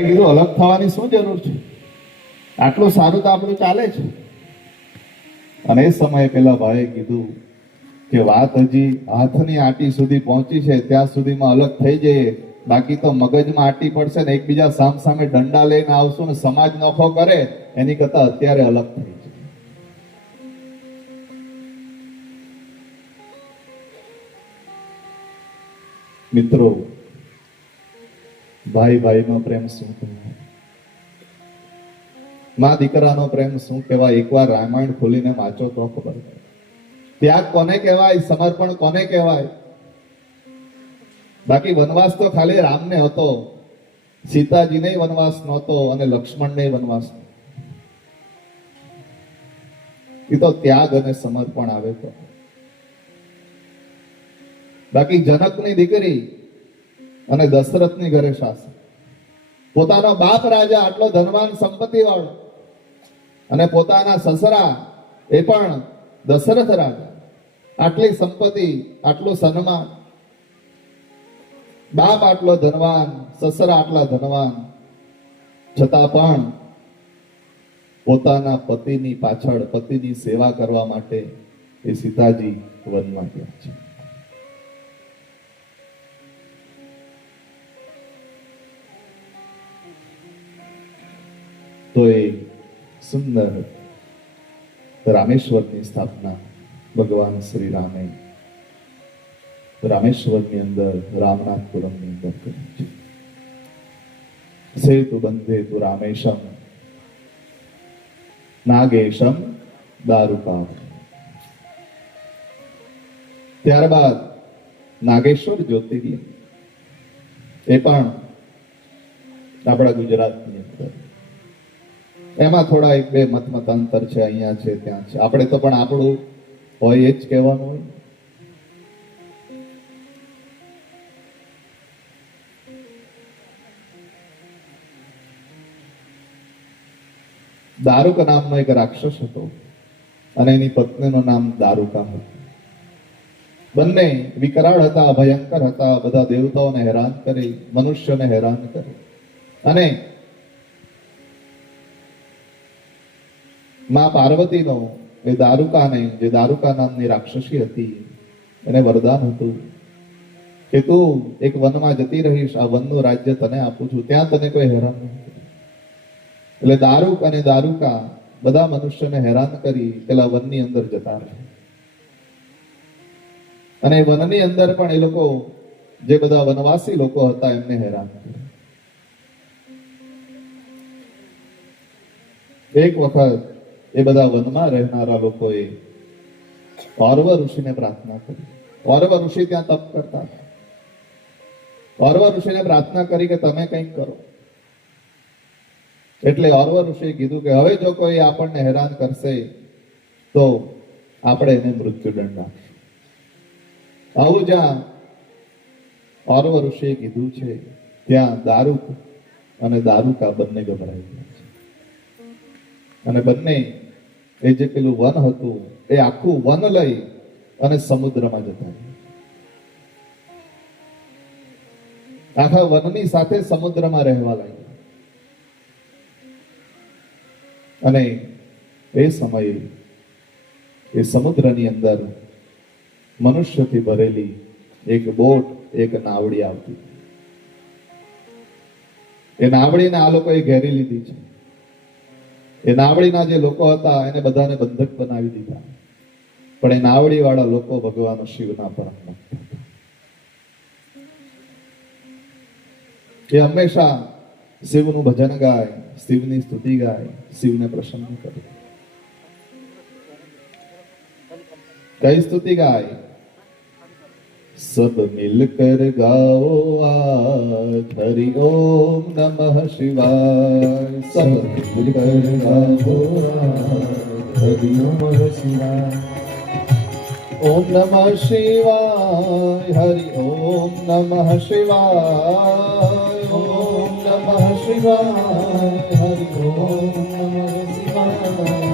કીધું અલગ થવાની શું જરૂર છે? આટલું સારું તો આપણું ચાલે છે. અને એ સમયે પેલા ભાઈએ કીધું કે વાત હજી હાથની આટી સુધી પહોંચી છે, ત્યાં સુધીમાં અલગ થઈ જઈએ, બાકી તો મગજમાં આટી પડશે ને એકબીજા સામે દંડા લઈને આવશું ને સમાજ નફો કરે એની કરતા અત્યારે અલગ થઈ જાય. મિત્રો, ભાઈ ભાઈનો પ્રેમ શું કહેવાય, મા દીકરાનો પ્રેમ શું કહેવાય, એકવાર રામાયણ ખોલીને વાંચો તો ખબર પડે. ત્યાગ કોને કહેવાય, સમર્પણ કોને કહેવાય. બાકી વનવાસ તો ખાલી રામને હતો, સીતાજીને વનવાસ નહોતો અને લક્ષ્મણને વનવાસ નહોતો. એ તો ત્યાગ અને સમર્પણ આવે તો. બાકી જનકની દીકરી અને દશરથની ઘરે શાસન, પોતાનો બાપ રાજા આટલો ધનવાન સંપત્તિ વાળો અને પોતાના સસરા એ પણ દશરથ રાજા, આટલી સંપત્તિ, આટલું સન્માન, બાપ આટલો ધનવાન, સસરા આટલા ધનવાન, છતાં પણ પોતાના પતિની પાછળ, પતિની સેવા કરવા માટે એ સીતાજી વનમાં ગયા છે. તો એ સુંદર રામેશ્વરની સ્થાપના ભગવાન શ્રી રામે રામેશ્વરની અંદર, રામનાથપુરમની અંદર કરી છે. સેતુ બંધે તુ રામેશમ નાગેશમ દારુકા. ત્યારબાદ નાગેશ્વર જ્યોતિર્લિંગ, એ પણ આપણા ગુજરાતની અંદર. એમાં થોડા એક બે મતાંતર છે, અહીંયા છે ત્યાં છે. આપણે તો પણ આપણું હોય એ જ કહેવાનું હોય. દારૂક નામનો એક રાક્ષસ હતો અને એની પત્નીનું નામ દારૂકા હતું. બંને વિકરાળ હતા, ભયંકર હતા, બધા દેવતાઓને હેરાન કરી, મનુષ્યોને હેરાન કરી. અને માં પાર્વતીનો એ દારૂકાને, જે દારૂકા નામની રાક્ષસી હતી, એને વરદાન હતું કે તું એક વનમાં જતી રહીશ, આ વનનું રાજ્ય તને આપું છું, ત્યાં તને કોઈ હેરાન નહીં કરે. એટલે દારૂક અને દારૂકા બધા મનુષ્યને હેરાન કરી પેલા વનની અંદર જતા રહે. અને વનની અંદર પણ એ લોકો, જે બધા વનવાસી લોકો હતા, એમને હેરાન કર્યા. એક વખત એ બધા વનમાં રહેનારા લોકોએ ઓરવ ઋષિને પ્રાર્થના કરી. ઓરવ ઋષિ ત્યાં તપ કરતા હતા. ઓરવ ઋષિને પ્રાર્થના કરી કે તમે કંઈક કરો. એટલે ઓરવ ઋષિએ કીધું કે હવે જો કોઈ આપણને હેરાન કરશે તો આપણે એને મૃત્યુદંડ આપીશું. આવું જ્યાં ઓરવ ઋષિએ કીધું છે, ત્યાં દારૂક અને દારૂકા બંને ગભરાઈ ગયા છે. અને બંને એ જે પેલું વન હતું, એ આખું વન લઈ અને સમુદ્રમાં જતા રહ્યા. આખા વનની સાથે સમુદ્રમાં રહેવા લાગ્યા. અને એ સમયે એ સમુદ્રની અંદર મનુષ્યથી ભરેલી એક બોટ, એક નાવડી આવતી. એ નાવડીને આ લોકોએ ઘેરી લીધી છે. એ નાવડીના જે લોકો હતા એને બધાને બંધક બનાવી દીધા. પણ એ નાવડી વાળા લોકો ભગવાન શિવના પરમ ભક્ત હતા. એ હંમેશા શિવનું ભજન ગાય, શિવની સ્તુતિ ગાય, શિવને પ્રસન્ન કરે. કઈ સ્તુતિ ગાય? સબ મિલકર ગાઓ આજ હરિ ઓમ નમઃ શિવાય. સબ મિલકર ગાઓ આજ હરિ ઓમ શિવાય. ઓમ નમઃ શિવાય, હરિ ઓમ નમઃ શિવાય. ઓમ નમઃ શિવાય, હરિ ઓમ નમઃ શિવાય.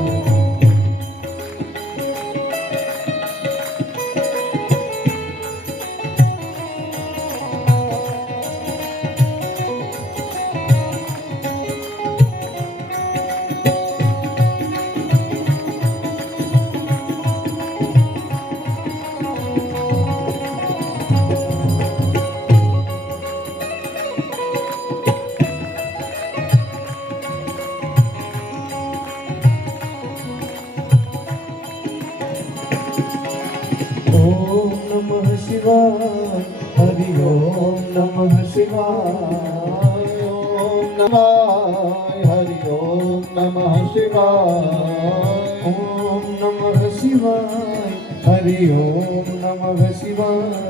શિવાય હરિ ઓમ નમઃ શિવાય ઓમ નમઃ હરિ ઓમ નમઃ શિવાય ઓમ નમઃ શિવાય હરિ ઓમ નમઃ શિવાય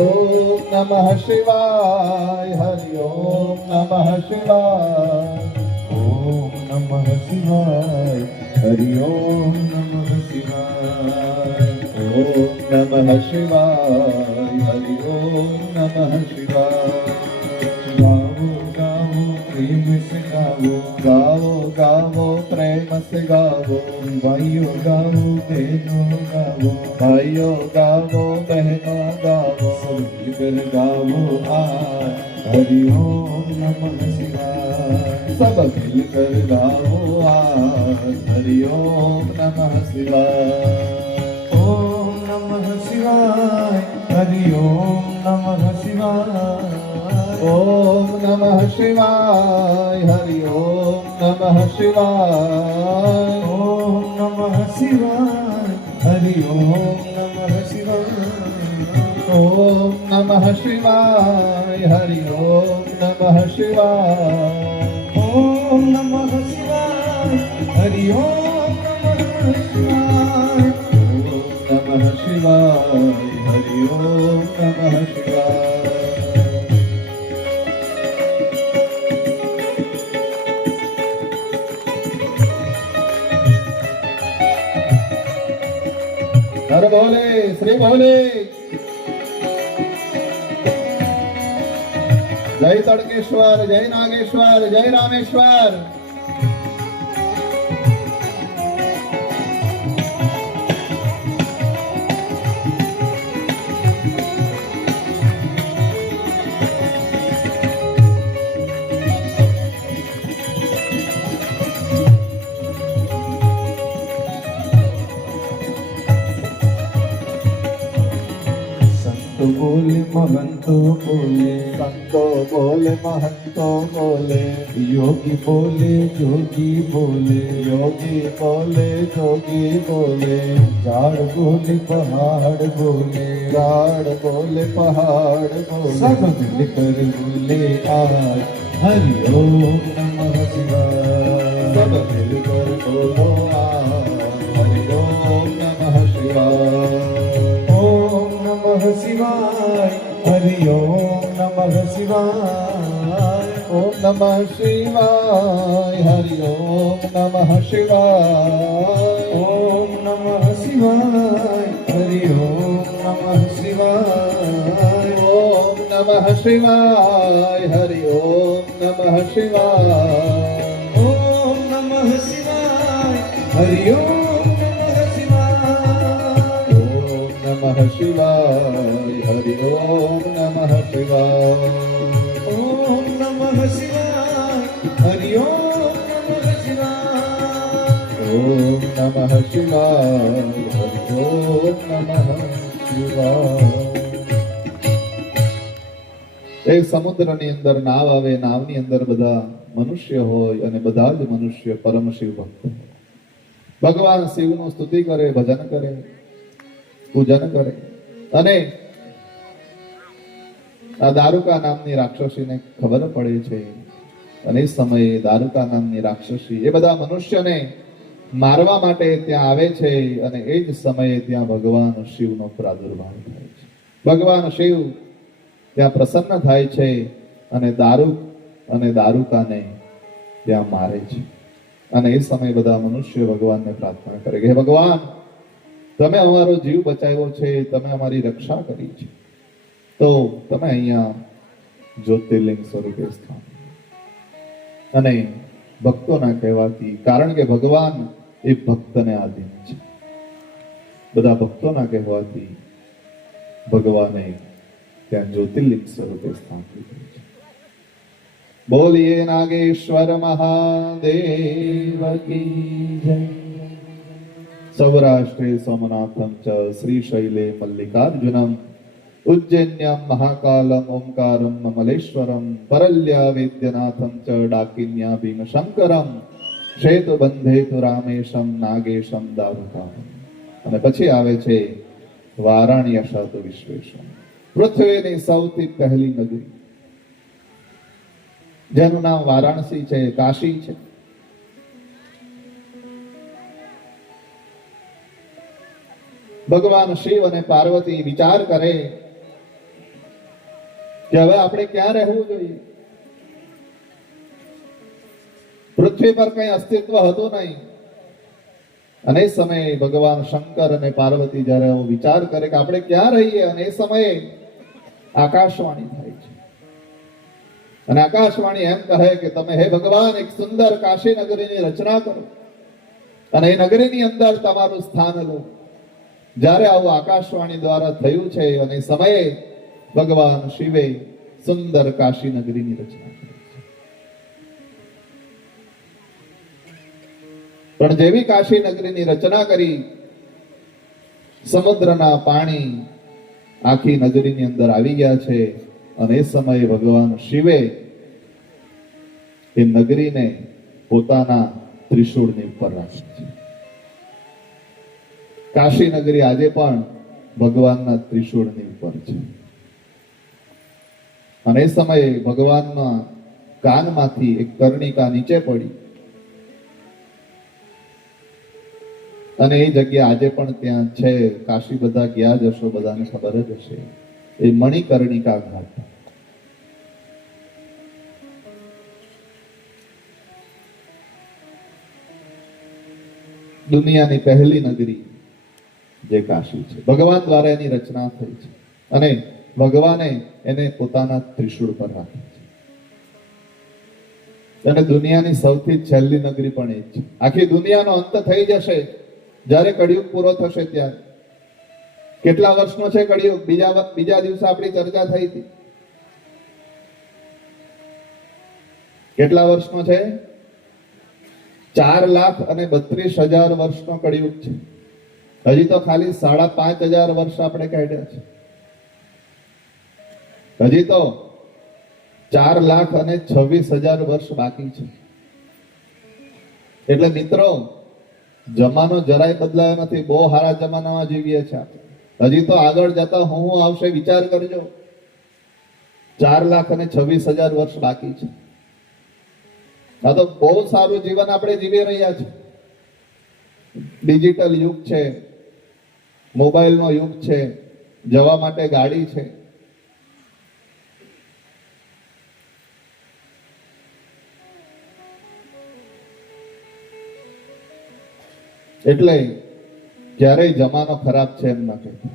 ઓમ નમઃ શિવાય હરિ ઓમ નમઃ શિવાય ઓમ નમઃ શિવાય હરિ ઓમ નમઃ શિવાય ઓમ નમઃ શિવાય હરિ ઓમ નમઃ શિવાય ગાવો ગાવો પ્રેમ સે ગાવો ગાવો ગાવો પ્રેમ સે ગાવો ભાઈઓ ગાવો બહેનો ગાવો ભાઈઓ ગાવો બહેનો ગાવો सब मिलकर गावो आज हरि ओम नमः शिवाय सब मिलकर गाओ आज हरि ओम नमः शिवाय ओम नमः शिवाय हरि ओम नमः शिवाय ओम नमः शिवाय हरि ओम नमः शिवाय ओम नमः शिवाय हरि ओम नमः शिवाय ओम नमः शिवाय हरि ओम नमः शिवाय ओम नमः शिवाय हरि ओम नमः शिवाय ओम नमः शिवाय हरि ओम नमः शिवाय हर भोले श्री भोले जय तड़केश्वर जय नागेश्वर जय रामेश्वर संतो बोले महंतो बोले संतो बोले महंतो बोले योगी बोले जोगी बोले योगी बोले जोगी बोले झाड़ बोले पहाड़ बोले गाड़ बोले पहाड़ बोले सब मिलकर बोले आज हरि ओम नमः शिवाय सब मिलकर बोलो आज हरि ओम नमः शिवाय ओम नमः शिवाय हरि ओम नमः शिवाय ओम नमः शिवाय हरि ओम नमः शिवाय ओम नमः शिवाय हरि ओम नमः शिवाय ओम नमः शिवाय हरि ओम नमः शिवाय ओम नमः शिवाय हरि ओम नमः शिवाय ओम नमः शिवाय हरि ओम नमः शिवाय ओम नमः शिवाय हरि ओम नमः शिवाय ओम नमः शिवाय हरि ओम नमः शिवाय એક સમુદ્રની અંદર નાવ આવે નાવની અંદર બધા મનુષ્ય હોય અને બધા જ મનુષ્ય પરમ શિવ ભક્ત ભગવાન શિવનું સ્તુતિ કરે ભજન કરે પૂજન કરે અને આ દારૂકા નામની રાક્ષસીને ખબર પડે છે અને એ સમયે દારૂકા નામની રાક્ષસી એ બધા મનુષ્યને મારવા માટે ત્યાં આવે છે અને એ જ સમયે ત્યાં ભગવાન શિવનો પ્રાદુર્ભાવ થાય છે ભગવાન શિવ ત્યાં પ્રસન્ન થાય છે અને દારૂકાને ત્યાં મારે છે અને એ સમયે બધા મનુષ્યો ભગવાનને પ્રાર્થના કરે કે હે ભગવાન તમે અમારો જીવ બચાવ્યો છે તમે અમારી રક્ષા કરી છે તો તમે અહીંયા જ્યોતિર્લિંગ સ્વરૂપે સ્થાન અને ભક્તોના કહેવાથી કારણ કે ભગવાન એ ભક્તને આધીન છે બધા ભક્તોના કહેવાથી ભગવાને ત્યાં જ્યોતિર્લિંગ સ્વરૂપે સ્થાન લીધું છે બોલીએ નાગેશ્વર મહાદેવ કી જય સૌરાષ્ટ્રે સોમનાથમ ચ શ્રીશૈલે મલ્લિકાર્જુનમ ઉજ્જૈન્યમ મહાકાલમ ઓમકારમ મમલેશ્વરમ પરલ્યા વેદ્યનાથમ ચ ડાકિન્યા ભીમશંકરમ શ્વેતબંધે તુ રામેશમ નાગેશમ દારુકામ અને પછી આવે છે વારાણ્યસા તો વિશ્વેશ્વર, પૃથ્વીની સૌથી પહેલી નગરી જેનું નામ વારાણસી છે, કાશી છે. ભગવાન શિવ અને પાર્વતી વિચાર કરે કે હવે આપણે ક્યાં રહેવું જોઈએ. પૃથ્વી પર કઈ અસ્તિત્વ હતું નહીં. અને એ સમયે ભગવાન શંકર અને પાર્વતી જ્યારે એવો વિચાર કરે કે આપણે ક્યાં રહીએ, અને એ સમયે આકાશવાણી થાય છે. અને આકાશવાણી એમ કહે કે તમે હે ભગવાન એક સુંદર કાશી નગરીની રચના કરો અને એ નગરીની અંદર તમારું સ્થાન લો. જ્યારે આવું આકાશવાણી દ્વારા થયું છે, અને સમયે ભગવાન શિવે સુંદર કાશી નગરીની રચના કરી. પણ જેવી કાશી નગરીની રચના કરી, સમુદ્રના પાણી આખી નગરીની અંદર આવી ગયા છે. અને એ સમયે ભગવાન શિવે એ નગરીને પોતાના ત્રિશૂળની ઉપર રાખી છે. કાશી નગરી આજે પણ ભગવાનના ત્રિશૂળની ઉપર છે. અને એ સમયે ભગવાનના કાનમાંથી એક કર્ણિકા નીચે પડી, અને એ જગ્યા આજે પણ ત્યાં છે. કાશી બધા ગયા જ હશો, બધાને ખબર જ હશે. એ મણિકર્ણિકા ઘાટ. દુનિયાની પહેલી નગરી જે કાશી છે, ભગવાન દ્વારા એની રચના થઈ છે. અને ભગવાને એને પોતાના ત્રિશૂળ પર રાખી છે. અને દુનિયાની સૌથી છેલ્લી નગરી પણ એ જ છે. આખી દુનિયાનો અંત થઈ જશે જ્યારે કળિયુગ પૂરો થશે ત્યારે. કેટલા વર્ષનો છે કળિયુગ? બીજા દિવસે આપણી ચર્ચા થઈ હતી. કેટલા વર્ષનો છે? 4,32,000 વર્ષનો કળિયુગ છે. હજી તો ખાલી 5,500 વર્ષ આપણે કાઢ્યા છે. હજી તો 4,26,000 વર્ષ બાકી છે. એટલે મિત્રો, જમાનો જરાય બદલાયો નથી. બહુ સારા જમાનામાં જીવીએ છીએ આપણે. હજી તો આગળ જતા હું આવશે વિચાર કરજો. 4,26,000 વર્ષ બાકી છે. આ તો બહુ સારું જીવન આપણે જીવી રહ્યા છીએ. ડિજિટલ યુગ છે, મોબાઈલનો યુગ છે, જવા માટે ગાડી છે. એટલે ક્યારેય જમાનો ખરાબ છે એમ ના કહેતા.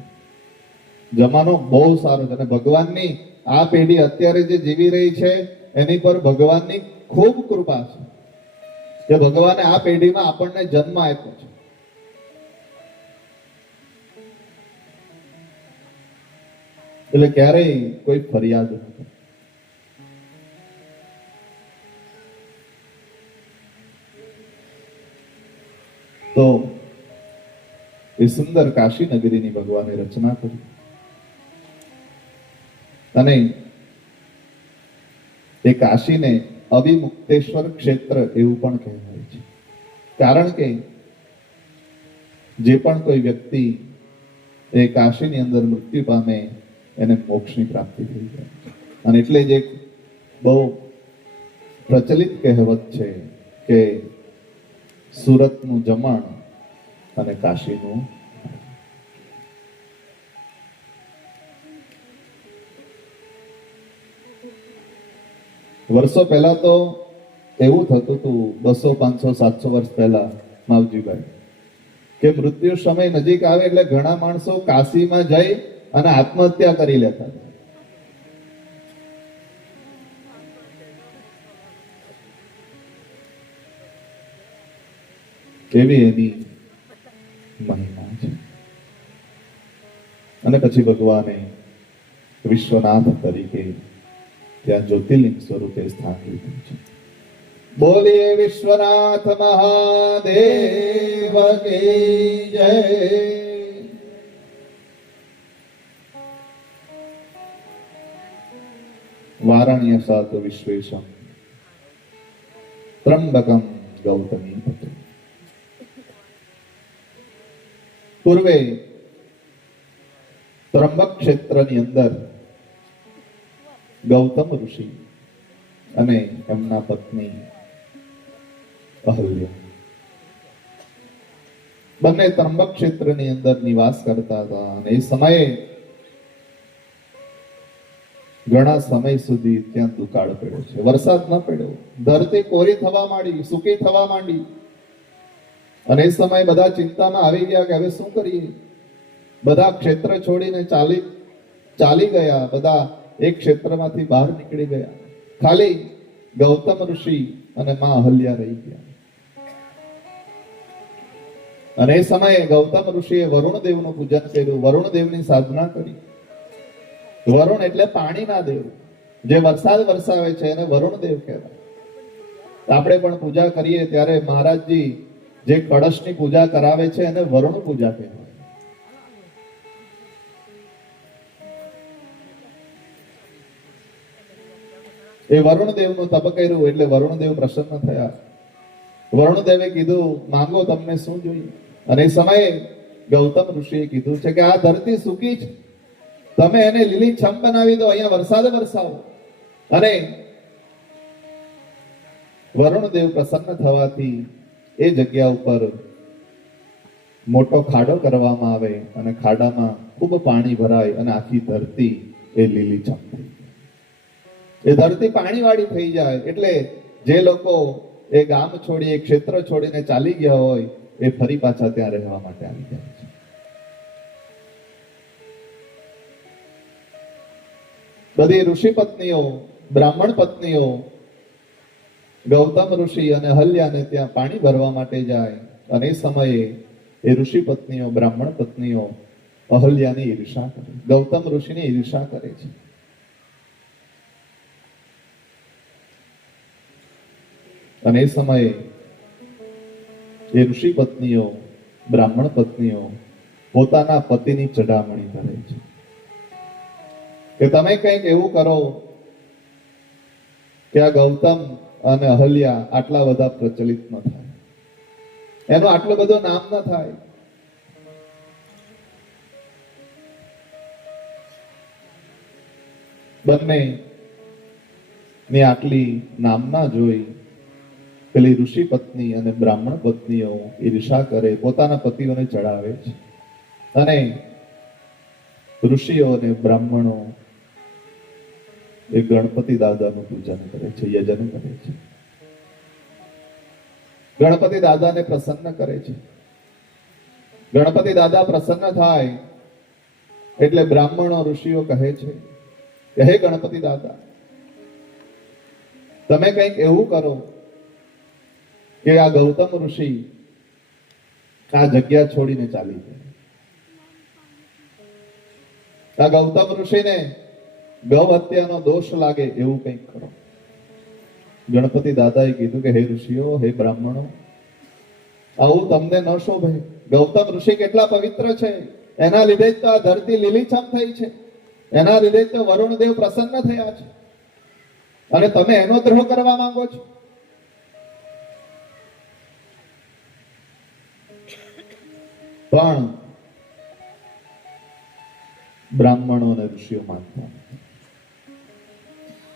જમાનો બહુ સારો છે. અને ભગવાનની આ પેઢી અત્યારે જે જીવી રહી છે એની પર ભગવાનની ખૂબ કૃપા છે કે ભગવાને આ પેઢીમાં આપણને જન્મ આપ્યો છે. એટલે ક્યારેય કોઈ ફરિયાદ નથી. તો એ સુંદર કાશી નગરીની ભગવાને રચના કરી. અને એ કાશીને અવિમુક્તેશ્વર ક્ષેત્ર એવું પણ કહેવાય છે. કારણ કે જે પણ કોઈ વ્યક્તિ એ કાશીની અંદર મૃત્યુ પામે એને મોક્ષની પ્રાપ્તિ થઈ જાય. અને એટલે જ એક બહુ પ્રચલિત કહેવત છે કે સુરતનું જમણ અને કાશીનું. વર્ષો પહેલા તો એવું થતું હતું, 200, 500, 700 વર્ષ પહેલા માવજીભાઈ, કે મૃત્યુ સમય નજીક આવે એટલે ઘણા માણસો કાશીમાં જઈ અને આત્મહત્યા કરી લેતા. કેવી એની મહિમા છે. અને પછી ભગવાને વિશ્વનાથ તરીકે ત્યાં જ્યોતિર્લિંગ સ્વરૂપે સ્થાન લીધું છે. બોલીએ વિશ્વનાથ મહાદેવ કી જય. વારાણ્યસા વિશ્વેશમ ત્રંબકમ ગૌતમી પતે. પૂર્વે ત્રંબક ક્ષેત્રની અંદર ગૌતમ ઋષિ અને એમના પત્ની અહલ્યા બંને ત્રંબક ક્ષેત્રની અંદર નિવાસ કરતા હતા અને એ સમયે ઘણા સમય સુધી ત્યાં દુકાળ પડ્યો છે, વરસાદ ન પડ્યો, ધરતી કોરી થવા માંડી, સૂકી થવા માંડી. અને એ સમયે બધા ચિંતામાં આવી ગયા કે હવે શું કરીએ. બધા ક્ષેત્ર છોડીને ચાલી ગયા, બધા એક ક્ષેત્રમાંથી બહાર નીકળી ગયા. ખાલી ગૌતમ ઋષિ અને માં અહલ્યા રહી ગયા. અને એ સમયે ગૌતમ ઋષિએ વરુણ દેવનું પૂજન કર્યું, વરુણ દેવની સાધના કરી. વરુણ એટલે પાણીના દેવ, જે વરસાદ વરસાવે છે એને વરુણ દેવ કહેવાય. આપણે પણ પૂજા કરીએ ત્યારે મહારાજજી જે કળશની પૂજા કરાવે છે એને વરુણ પૂજા કહેવાય. એ વરુણ દેવનું તપ કર્યું એટલે વરુણ દેવ પ્રસન્ન થયા. વરુણ દેવે કીધું, માંગો, તમને શું જોઈએ. અને એ સમયે ગૌતમ ઋષિએ કીધું છે કે આ ધરતી સૂકી છે, તમે એને લીલીછમ બનાવી દો, અહીંયા વરસાદ વરસાવો. અને વરુણ દેવ પ્રસન્ન થવાથી એ જગ્યા ઉપર મોટો ખાડો કરવામાં આવે અને ખાડામાં ખૂબ પાણી ભરાય અને આખી ધરતી એ લીલીછમ થઈ જાય. એ ધરતી પાણીવાળી થઈ જાય એટલે જે લોકો એ ગામ છોડી, એ ક્ષેત્ર છોડીને ચાલી ગયા હોય એ ફરી પાછા ત્યાં રહેવા માટે આવી જાય છે. બધી ઋષિ પત્નીઓ, બ્રાહ્મણ પત્નીઓ ગૌતમ ઋષિ અને અહલ્યાને ત્યાં પાણી ભરવા માટે જાય. અને એ સમયે એ ઋષિ પત્નીઓ, બ્રાહ્મણ પત્નીઓ અહલ્યાની ઈર્ષા કરે, ગૌતમ ઋષિની ઈર્ષા કરે છે. અને એ સમયે એ ઋષિ પત્નીઓ, બ્રાહ્મણ પત્નીઓ પોતાના પતિની ચડામણી કરે છે કે તમે કંઈક એવું કરો કે આ ગૌતમ અને અહલ્યા આટલા બધા પ્રચલિત ન થાય, એનું આટલું બધું નામ ન થાય. બંને ની આટલી નામના જોઈ પેલી ઋષિ પત્ની અને બ્રાહ્મણ પત્નીઓ ઈર્ષા કરે, પોતાના પતિઓને ચડાવે છે. અને ઋષિઓ અને બ્રાહ્મણો એ ગણપતિ દાદાનું પૂજન કરે છે, યજન કરે છે, ગણપતિ દાદાને પ્રસન્ન કરે છે. ગણપતિ દાદા પ્રસન્ન થાય એટલે બ્રાહ્મણો, ઋષિઓ કહે છે કે હે ગણપતિ દાદા, તમે કંઈક એવું કરો કે આ ગૌતમ ઋષિ આ જગ્યા છોડીને ચાલી જાય. આ ગૌતમ ઋષિને ગૌ હત્યાનો દોષ લાગે એવું કંઈક કરો. ગણપતિ દાદાએ કીધું કે હે ઋષિઓ, હે બ્રાહ્મણો, આવું તમને ન શોભે. ગૌતમ ઋષિ કેટલા પવિત્ર છે, એના લીધે જ તો આ ધરતી લીલીછમ થઈ છે, એના લીધે જ તો વરુણ દેવ પ્રસન્ન થયા છે, અને તમે એનો દ્રોહ કરવા માંગો છો. પણ બ્રાહ્મણો અને ઋષિઓ માનતા નથી.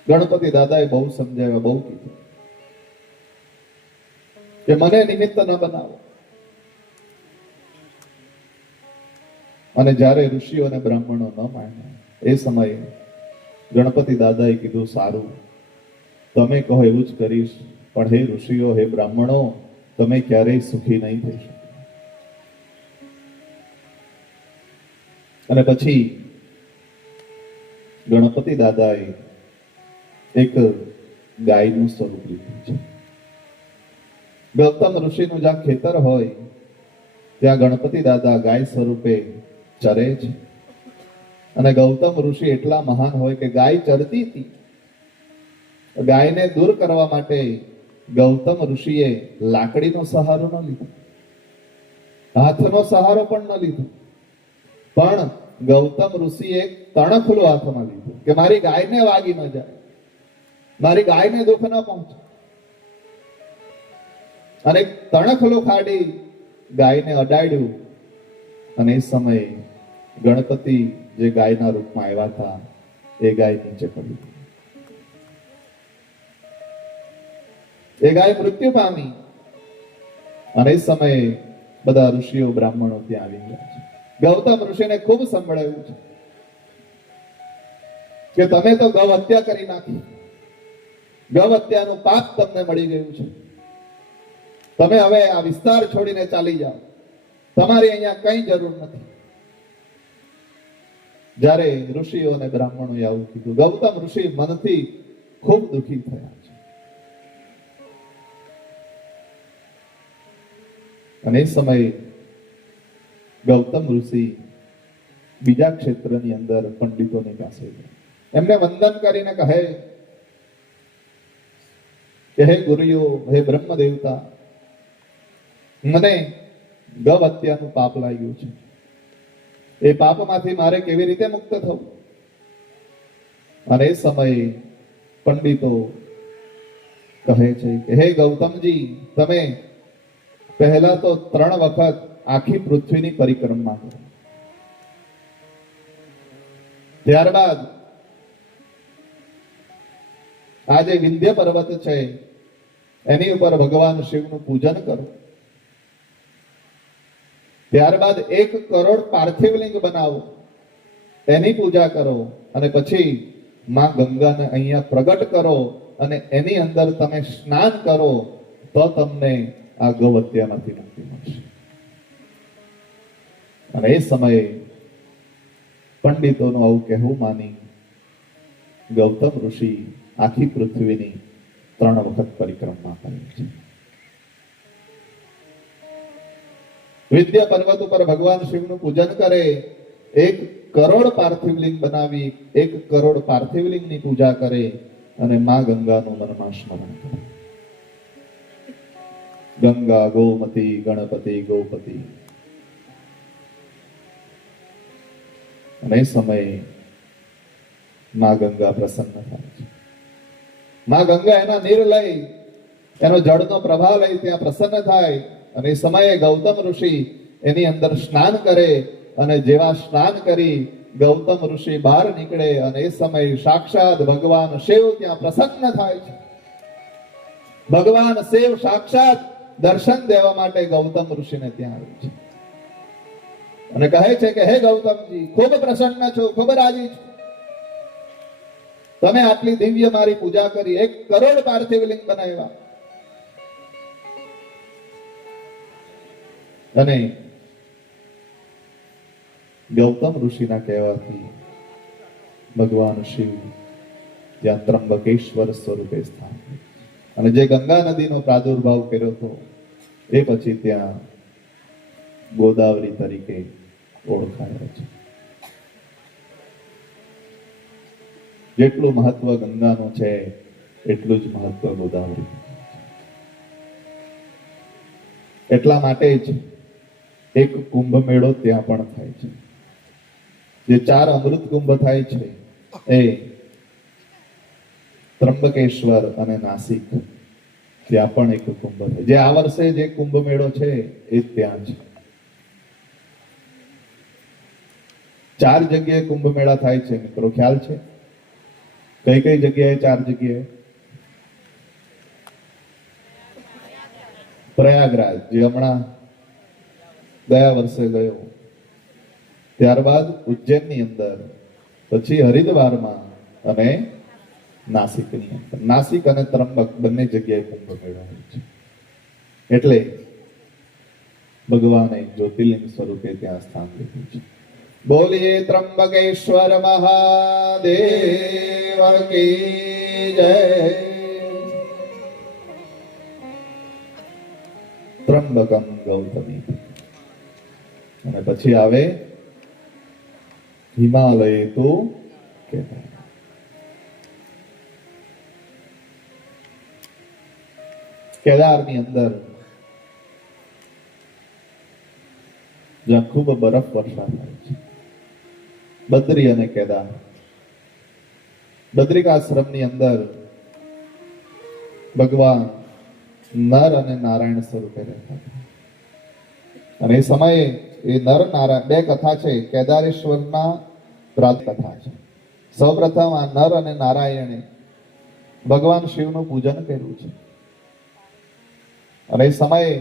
ગણપતિ દાદાએ બહુ સમજાવ્યા, બહુ કીધું કે મને નિમિત્ત ન બનાવો. અને જ્યારે ઋષિઓ અને બ્રાહ્મણો ન માન્યા એ સમયે ગણપતિ દાદાએ કીધું, સારું, તમે કહો એવું જ કરીશ, પણ હે ઋષિઓ, હે બ્રાહ્મણો, તમે ક્યારેય સુખી નહીં થઈ શકો. અને પછી ગણપતિ દાદાએ એક ગાયનું સ્વરૂપ લીધું છે. ગૌતમ ઋષિનું જ્યાં ખેતર હોય ત્યાં ગણપતિ દાદા ગાય સ્વરૂપે ચરે છે. અને ગૌતમ ઋષિ એટલા મહાન હોય કે ગાય ચરતી હતી, ગાયને દૂર કરવા માટે ગૌતમ ઋષિએ લાકડીનો સહારો ન લીધો, હાથનો સહારો પણ ન લીધો, પણ ગૌતમ ઋષિએ તણખલું હાથમાં લીધું કે મારી ગાયને વાગી ન જાય, મારી ગાયને દુઃખ ન પહોંચે. અને તણખલું કાઢી ગાયને અડાડ્યું. અને એ સમયે ગણપતિ જે ગાયના રૂપમાં આવ્યા હતા એ ગાય નીચે પડી. એ ગાય મૃત્યુ પામી અને એ સમયે બધા ઋષિઓ બ્રાહ્મણો ત્યાં આવી ગયા છે. ગૌતમ ઋષિને ખૂબ સંભળાયું છે કે તમે તો ગૌ હત્યા કરી નાખી, ગૌ હત્યાનું પાપ તમને મળી ગયું છે, તમે હવે આ વિસ્તાર છોડીને ચાલી જાઓ, તમારી અહીંયા કઈ જરૂર નથી. જ્યારે ઋષિઓ અને બ્રાહ્મણોએ આવું કીધું, ગૌતમ ઋષિ મનથી ખૂબ દુઃખી થયા છે. અને એ સમયે ગૌતમ ઋષિ બીજા ક્ષેત્રની અંદર પંડિતોની પાસે ગયા. એમને વંદન કરીને કહે કે હે ગુરુઓ, હે બ્રહ્મ દેવતા, મને ગૌ હત્યાનું પાપ લાગ્યું છે. એ પાપમાંથી મારે કેવી રીતે મુક્ત થવું? અને એ સમયે પંડિતો કહે છે કે હે ગૌતમજી, તમે પહેલા તો 3 વખત આખી પૃથ્વીની પરિક્રમા કરો, ત્યારબાદ આ જે વિંધ્ય પર્વત છે એની ઉપર ભગવાન શિવનું પૂજન કરો, ત્યારબાદ 1 કરોડ પાર્થિવ લિંગ બનાવો, એની પૂજા કરો, અને પછી માં ગંગાને અહીંયા પ્રગટ કરો અને એની અંદર તમે સ્નાન કરો, તો તમને આ ગૌ હત્યામાંથી મુક્તિ મળશે. અને એ સમયે પંડિતોનું આવું કહેવું માની ગૌતમ ઋષિ આખી પૃથ્વીની 3 વખત પરિક્રમા કરી છે. વિંધ્ય પર્વત ઉપર ભગવાન શિવનું પૂજન કરે, 1 કરોડ પાર્થિવ લિંગ બનાવી 1 કરોડ પાર્થિવ લિંગની પૂજા કરે અને માં ગંગાનું મનમાં સ્મરણ કરે. ગંગા ગોમતી ગણપતિ ગોપતિ. અને એ સમયે માં ગંગા પ્રસન્ન થાય છે. માં ગંગા એના નીર લઈ, એનો જળનો પ્રવાહ લઈ ત્યાં પ્રસન્ન થાય. અને એ સમયે ગૌતમ ઋષિ એની અંદર સ્નાન કરે, અને જેવા સ્નાન કરી ગૌતમ ઋષિ બહાર નીકળે અને એ સમયે સાક્ષાત ભગવાન શિવ ત્યાં પ્રસન્ન થાય છે. ભગવાન શિવ સાક્ષાત દર્શન દેવા માટે ગૌતમ ઋષિને ત્યાં આવે છે અને કહે છે કે હે ગૌતમજી, ખૂબ પ્રસન્ન છો, ખૂબ રાજી છો, તમે આટલી દિવ્ય મારી પૂજા કરી, 1 કરોડ પાર્થિવ લિંગ બનાવ્યા. અને ગૌતમ ઋષિના કહેવાથી ભગવાન શિવ ત્યાં ત્રંબકેશ્વર સ્વરૂપે સ્થાન, અને જે ગંગા નદીનો પ્રાદુર્ભાવ કર્યો હતો એ પછી ત્યાં ગોદાવરી તરીકે ઓળખાય છે. જેટલું મહત્વ ગંગાનું છે એટલું જ મહત્વ ગોદાવરી. એટલા માટે જ એક કુંભ મેળો ત્યાં પણ થાય છે. જે 4 અમૃત કુંભ થાય છે એ ત્રંબકેશ્વર અને નાસિક, ત્યાં પણ એક કુંભ થાય. જે આ વર્ષે જે કુંભ મેળો છે એ ત્યાં છે. 4 જગ્યાએ કુંભ મેળા થાય છે મિત્રો, ખ્યાલ છે? કઈ કઈ જગ્યાએ? 4 જગ્યાએ. પ્રયાગરાજ, જે હમણાં ગયા વર્ષે ગયો, ત્યારબાદ ઉજ્જૈનની અંદર, પછી હરિદ્વારમાં અને નાસિકની અંદર. નાસિક અને ત્રંબક બંને જગ્યાએ કુંભ મેળો હોય છે. એટલે ભગવાને જ્યોતિર્લિંગ સ્વરૂપે ત્યાં સ્થાન લીધું છે. બોલીએ ત્રંબકેશ્વર મહાદેવ કી જય. ત્રંબકમ ગૌતમી. અને પછી આવે હિમાલય તો કેદાર. કેદારની અંદર જ્યાં ખૂબ બરફ વર્ષા થાય છે. બદ્રી અને કેદાર. બદ્રિકાશ્રમની અંદર ભગવાન નર અને નારાયણ સ્વરૂપે રહેતા હતા. અને એ સમયે એ નર નારાયણ 2 કથા છે. કેદારેશ્વરના કથા છે. સૌપ્રથમ આ નર અને નારાયણે ભગવાન શિવનું પૂજન કર્યું છે અને એ સમયે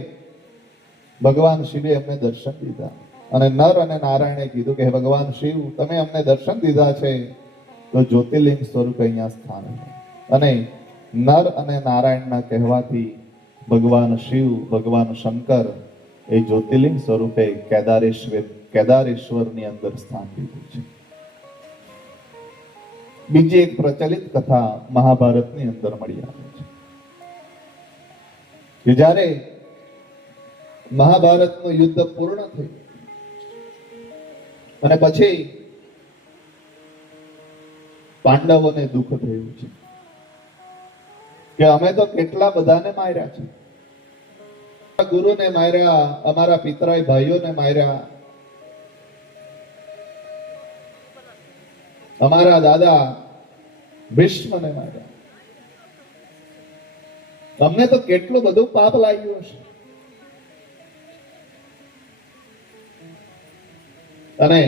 ભગવાન શિવે એમને દર્શન દીધા અને નર અને નારાયણે કીધું કે હે ભગવાન શિવ, તમે અમને દર્શન દીધા છે તો જ્યોતિર્લિંગ સ્વરૂપે અહીંયા સ્થાન છે. અને નર અને નારાયણના કહેવાથી ભગવાન શિવ, ભગવાન શંકર એ જ્યોતિર્લિંગ સ્વરૂપે કેદારેશ્વરની અંદર સ્થાન લીધું છે. બીજી એક પ્રચલિત કથા મહાભારતની અંદર મળી આવે છે કે જ્યારે મહાભારતનું યુદ્ધ પૂર્ણ થયું અને પછી પાંડવોને દુઃખ થયું છે કે અમે તો કેટલા બધાને માર્યા છે, ગુરુને માર્યા, અમારા પિતરાય ભાઈઓને માર્યા, અમારા દાદા ભીષ્મને માર્યા, તમને તો કેટલું બધું પાપ લાગ્યું હશે. અને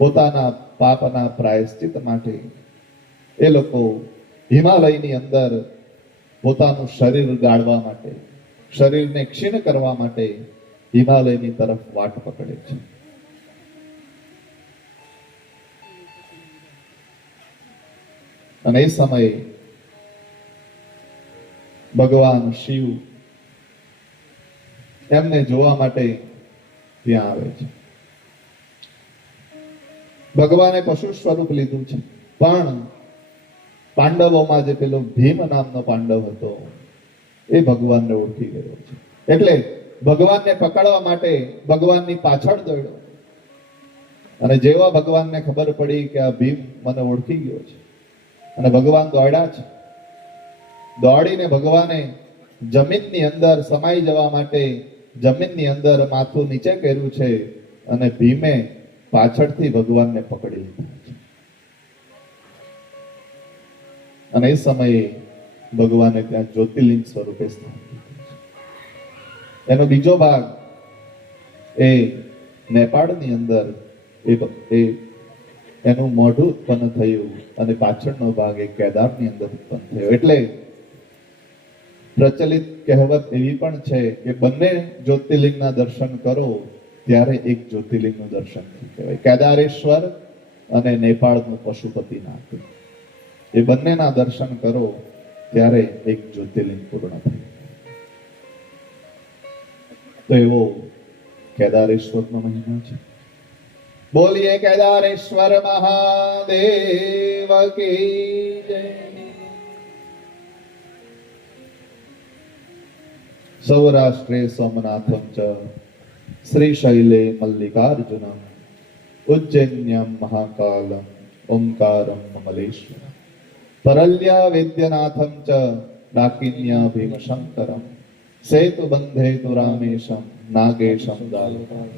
પોતાના પાપના પ્રાયશ્ચિત માટે એ લોકો હિમાલયની અંદર પોતાનું શરીર ગાળવા માટે, શરીરને ક્ષીણ કરવા માટે હિમાલયની તરફ વાટ પકડે છે. અને એ સમયે ભગવાન શિવ એમને જોવા માટે ત્યાં આવે છે. ભગવાને પશુ સ્વરૂપ લીધું છે, પણ પાંડવોમાં જે પેલો ભીમ નામનો પાંડવ હતો એ ભગવાનને ઓળખી ગયો છે. એટલે ભગવાનને પકડવા માટે ભગવાનની પાછળ દોડ્યો અને જેવા ભગવાનને ખબર પડી કે આ ભીમ મને ઓળખી ગયો છે અને ભગવાન દોડ્યા છે, દોડીને ભગવાને જમીનની અંદર સમાઈ જવા માટે જમીનની અંદર માથું નીચે કર્યું છે અને ભીમે પાછળથી ભગવાનને પકડી લીધા છે. અને એ સમયે ભગવાને ત્યાં જ્યોતિર્લિંગ સ્વરૂપે સ્થાન લીધું છે. એનો બીજો ભાગ એ નેપાળની અંદર એનું મોઢું ઉત્પન્ન થયું અને પાછળનો ભાગ એ કેદારની અંદર ઉત્પન્ન થયો. એટલે પ્રચલિત કહેવત એવી પણ છે કે બંને જ્યોતિર્લિંગના દર્શન કરો ત્યારે એક જ્યોતિર્લિંગનું દર્શન કહેવાય. કેદારેશ્વર અને નેપાળનું પશુપતિનાથ, એ બંનેના દર્શન કરો ત્યારે એક જ્યોતિર્લિંગ પૂર્ણ થાય. તો એવો કેદારેશ્વરનો મહિમા છે. બોલીએ કેદારેશ્વર મહાદેવ કી જય. સૌરાષ્ટ્રે સોમનાથમ ચ શ્રીશૈલે મલ્લિકાર્જુનમ ઉજ્જૈન્યમ મહાકાલમ ઓંકારમ મમલેશ્વરમ પરલ્યા વૈદ્યનાથમ ચ ડાકિન્યા ભીમશંકરમ સેતુ બંધે તુ રામેશમ નાગેશમ દાલકામ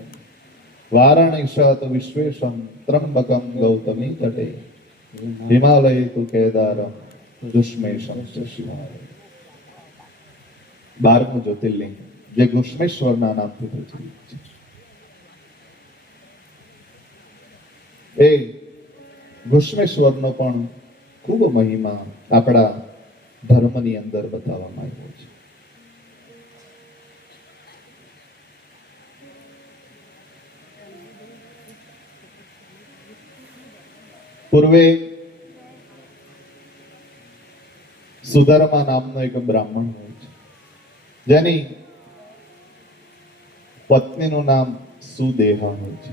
વારાણસી તુ વિશ્વેશમ ત્રંબકમ ગૌતમી તટે હિમાલય તુ કેદારમ દુષ્મેશમ ચ શિવાય. 12મું જ્યોતિર્લિંગ જે ઘુષ્મેશ્વરના નામથી પ્રચલિત છે. એ ઘુષ્મેશ્વરનો પણ ખૂબ મહિમા આપણા ધર્મની અંદર બતાવવામાં આવ્યો છે. પૂર્વે સુધર્મા નામનો એક બ્રાહ્મણ હોય છે, જેની પત્નીનું નામ સુદેહા હોય છે.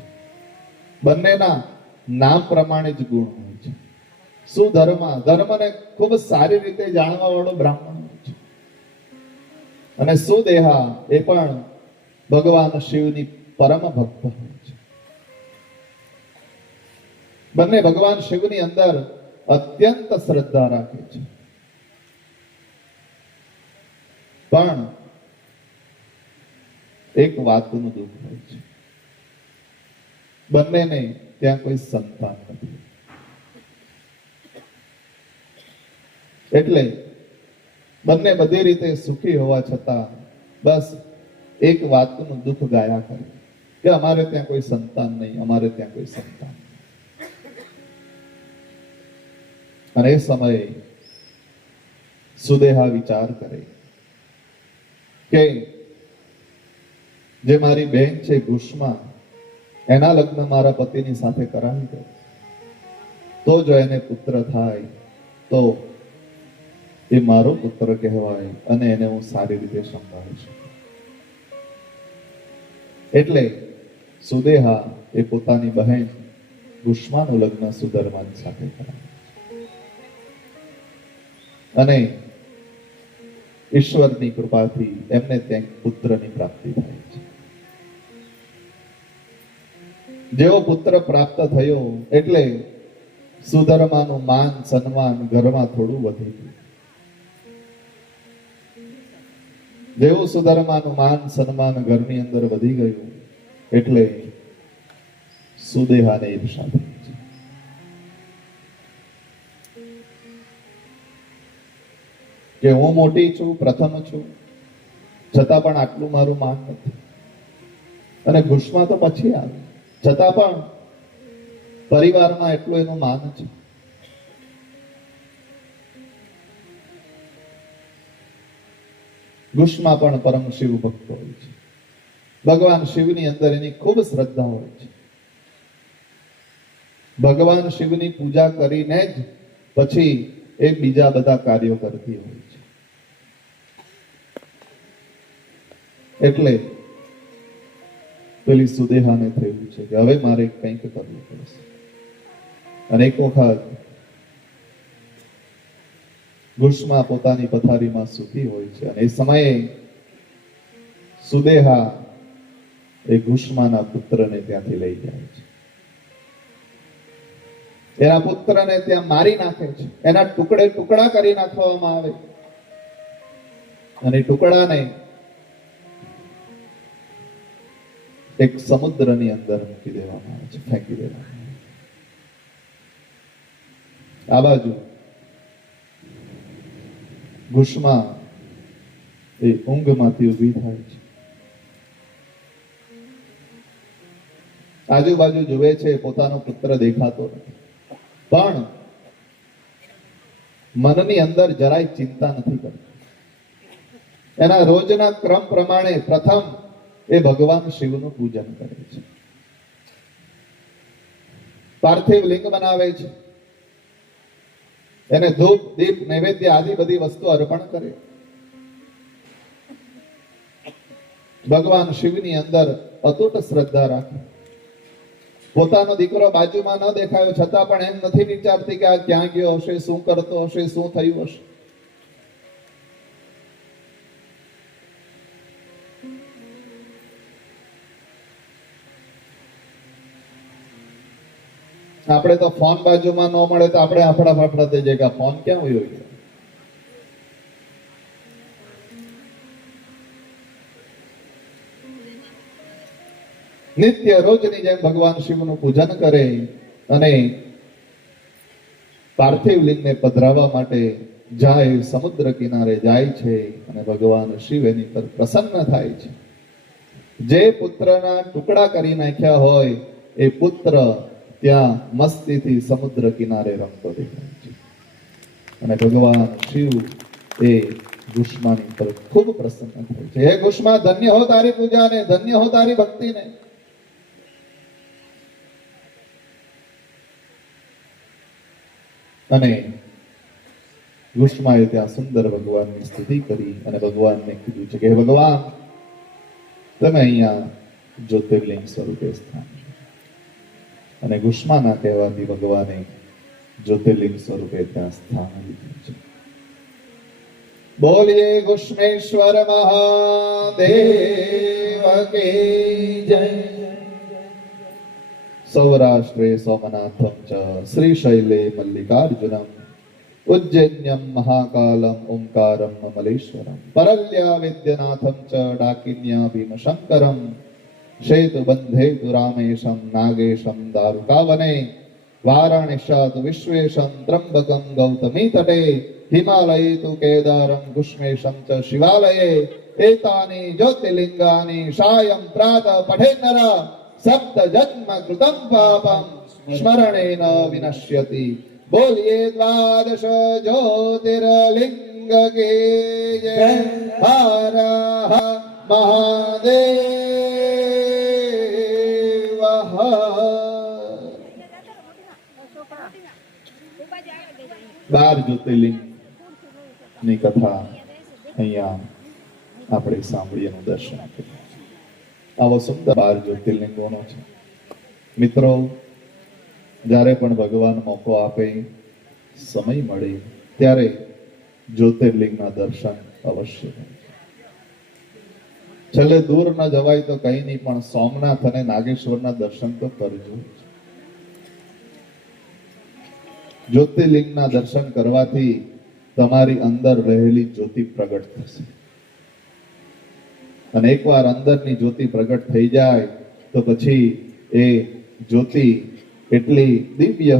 બંનેના નામ પ્રમાણે જ ગુણ હોય છે. સુધર્મા ધર્મને ખૂબ સારી રીતે જાણવા વાળો બ્રાહ્મણ હોય છે અને સુદેહા એ પણ ભગવાન શિવની પરમ ભક્ત હોય છે. બંને ભગવાન શિવની અંદર અત્યંત શ્રદ્ધા રાખે છે, પણ એક વાતનું દુઃખ હોય છે, બંનેને ત્યાં કોઈ સંતાન નથી. એટલે બંને બધી રીતે સુખી હોવા છતાં બસ એક વાતનું દુઃખ ગાયા કરે કે અમારે ત્યાં કોઈ સંતાન નહીં, અમારે ત્યાં કોઈ સંતાન નહીં. અને એ સમયે સુદેહા વિચાર કરે કે જે મારી બહેન છે ગુષ્મા, એના લગ્ન મારા પતિની સાથે કરાવી દે, તો જો એને પુત્ર થાય તો એ મારો પુત્ર કહેવાય અને એને હું સારી રીતે સંભાળી શકું. એટલે સુદેહા એ પોતાની બહેન ગુષ્માનું લગ્ન સુધર્માન સાથે કરાવે અને ઈશ્વરની કૃપાથી એમને ત્યાં પુત્રની પ્રાપ્તિ થાય છે. જેવો પુત્ર પ્રાપ્ત થયો એટલે સુધર્માનું માન સન્માન ઘરમાં થોડું વધી ગયું. જેવું સુધર્માનું માન સન્માન ઘરની અંદર વધી ગયું એટલે સુદેહાને ઈર્ષા થઈ છે. કે હું મોટી છું, પ્રથમ છું, છતાં પણ આટલું મારું માન નથી, અને ગુષ્મા તો પછી આવે, છતાં પણ પરિવારમાં એટલું એનું માન છે. ગુષ્મા પણ પરમ શિવ ભક્ત હોય છે. ભગવાન શિવની અંદર એની ખૂબ શ્રદ્ધા હોય છે. ભગવાન શિવની પૂજા કરીને જ પછી એ બીજા બધા કાર્યો કરતી હોય છે. એટલે પેલી સુદેહાને થયું છે કે હવે મારે કંઈક કરવું પડશે. અને એક વખત ગુષ્મા પોતાની પથારીમાં સૂતી હોય છે અને એ સમયે સુદેહા એ ગુષ્માના પુત્રને ત્યાંથી લઈ જાય છે. એના પુત્રને ત્યાં મારી નાખે છે, એના ટુકડે ટુકડા કરી નાખવામાં આવે અને ટુકડાને એક સમુદ્રની અંદર મૂકી દેવામાં આવે છે, ફેંકી દેવામાં આવે છે. આ બાજુ ગુષ્મા એ ઊંઘમાંથી ઊભી થાય છે. આજુબાજુ જુએ છે, પોતાનો પુત્ર દેખાતો નથી, પણ મનની અંદર જરાય ચિંતા નથી કરતી. એના રોજના ક્રમ પ્રમાણે પ્રથમ એ ભગવાન શિવનું પૂજન કરે છે, પાર્થિવ લિંગ બનાવે છે, એને ધૂપ દીપ નૈવેદ્ય આદિ બધી વસ્તુ અર્પણ કરે. ભગવાન શિવની અંદર અતૂટ શ્રદ્ધા રાખે. પોતાનો દીકરો બાજુમાં ન દેખાયો છતાં પણ એમ નથી વિચારતી કે આ ક્યાં ગયો હશે, શું કરતો હશે, શું થયું હશે. આપણે તો ફોન બાજુમાં ન મળે તો આપણે આપણા ફાફડા થઈ જાય કે ફોન ક્યાં વયો ગયો. નિત્ય રોજની જેમ ભગવાન શિવનું પૂજન કરે અને પાર્થિવ લિંગને પધરાવવા માટે જાય, સમુદ્ર કિનારે જાય છે અને ભગવાન શિવ એની પર પ્રસન્ન થાય છે. જે પુત્રના ટુકડા કરી નાખ્યા હોય એ પુત્ર ત્યાં મસ્તીથી સમુદ્ર કિનારે રમતો દેખાય છે અને ભગવાન શિવ એ ગુષ્માની પર ખૂબ પ્રસન્ન થાય છે. હે ગુષ્મા, ધન્ય હો તારી પૂજાને, ધન્ય હો તારી ભક્તિને. અને ગુષ્માએ ત્યાં સુંદર ભગવાનની સ્તુતિ કરી અને ભગવાનને કીધું છે કે હે ભગવાન, તમે અહીંયા જ્યોતિર્લિંગ સ્વરૂપે સ્થાન છો. અને ગુષ્માના કહેવાથી ભગવાને જ્યોતિર્લિંગ સ્વરૂપે ત્યાં સ્થાન લીધું છે. બોલીએ ગુષ્મેશ્વર મહાદેવ કી જય. સૌરાષ્ટ્રે સોમનાથમ ચ શ્રીશૈલે મલ્લિકાર્જુનમ ઉજ્જૈન્યમ મહાકાલમ ઓંકારમ મલેશ્વરમ પરલ્યા વિદ્યનાથમ ચ ડાકિન્યા ભીમશંકરમ શેતુબંધે તુ રામેશમ નાગેશમ દારુકાવને વારાણસ્યાત વિશ્વેશમ ત્રંબકમ ગૌતમી તટે હિમાલયે તુ કેદારમ ગુષ્મેશમ ચ શિવાલયે એતાની જ્યોતિર્લિંગાની સાયં પ્રાતઃ પઠેન્નર સપ્ત જન્મ કૃતમ પાપમ સ્મરણેન વિનશ્યતિ બોલીએ દ્વાદશ જ્યોતિર્લિંગ કે જય. હર મહાદેવ હર. 12 જ્યોતિર્લિંગ ની કથા અહીંયા આપણે સાંભળી એનું દર્શન કર્યું. આવો સુંદર 12 જ્યોતિર્લિંગોનો છે. મિત્રો, જ્યારે પણ ભગવાન મોકો આપે, સમય મળે ત્યારે જ્યોતિર્લિંગના દર્શન અવશ્ય કરો. છેલ્લે દૂર ન જવાય તો કઈ નહીં, પણ સોમનાથ અને નાગેશ્વરના દર્શન તો કરજો. જ્યોતિર્લિંગના દર્શન કરવાથી તમારી અંદર રહેલી જ્યોતિ પ્રગટ થશે, અને એકવાર અંદરની જ્યોતિ પ્રગટ થઈ જાય તો પછી એ જ્યોતિ એટલી દિવ્ય